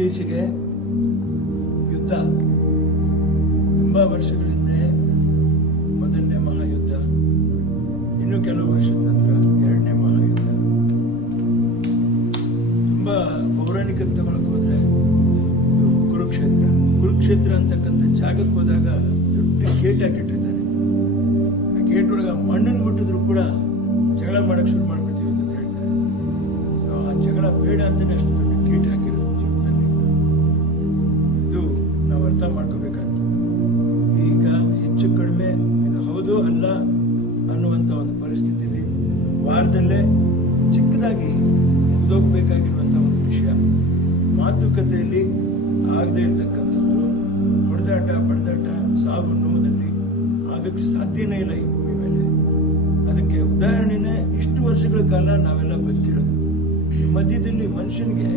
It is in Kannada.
ಇತ್ತೀಚೆಗೆ ಯುದ್ಧ ತುಂಬಾ ವರ್ಷಗಳ ಹಿಂದೆ ಮೊದಲನೇ ಮಹಾಯುದ್ಧ, ಇನ್ನು ಕೆಲವು ವರ್ಷದ ನಂತರ ಎರಡನೇ ಮಹಾಯುದ್ಧ. ತುಂಬಾ ಪೌರಾಣಿಕ ತಗೊಳಕ್ ಹೋದ್ರೆ ಕುರುಕ್ಷೇತ್ರ ಅಂತಕ್ಕಂಥ ಜಾಗಕ್ಕೆ ಹೋದಾಗ ದೊಡ್ಡ ಗೇಟ್ ಹಾಕಿಟ್ಟಿರ್ತಾರೆ. ಆ ಗೇಟ್ ಒಳಗೆ ಮಣ್ಣನ್ನು ಬಿಟ್ಟಿದ್ರು ಕೂಡ ಜಗಳ ಮಾಡಕ್ ಶುರು ಮಾಡ್ಬಿಡ್ತೀವಿ ಅಂತ ಹೇಳ್ತಾರೆ. ಸೊ ಆ ಜಗಳ ಬೇಡ ಅಂತಾನೆ ಅಷ್ಟು ದೊಡ್ಡ ಗೇಟ್ ಹಾಕಿರೋದು ಜೀವನದಲ್ಲಿ. ಇದು ನಾವು ಅರ್ಥ ಮಾಡ್ಕೋಬೇಕಾಗ್ತದೆ. ಈಗ ಹೆಚ್ಚು ಕಡಿಮೆ ಇದು ಹೌದು ಅಲ್ಲ ಅನ್ನುವಂಥ ಒಂದು ಪರಿಸ್ಥಿತಿಯಲ್ಲಿ ವಾರದಲ್ಲೇ ಚಿಕ್ಕದಾಗಿ ಮುಗಿದೋಗ್ಬೇಕಾಗಿರುವಂಥ ಒಂದು ವಿಷಯ, ಮಾತುಕತೆಯಲ್ಲಿ ಆಗದೆ ಇರ್ತಕ್ಕಂಥದ್ದು, ಬಡದಾಟ ಸಾವು ನೋವುದಲ್ಲಿ ಆಗಕ್ಕೆ ಸಾಧ್ಯನೇ ಇಲ್ಲ ಈ ಭೂಮಿ ಮೇಲೆ. ಅದಕ್ಕೆ ಉದಾಹರಣೆನೇ ಇಷ್ಟು ವರ್ಷಗಳ ಕಾಲ ನಾವೆಲ್ಲ ಬದುಕಿರೋದು. ಈ ಮಧ್ಯದಲ್ಲಿ ಮನುಷ್ಯನಿಗೆ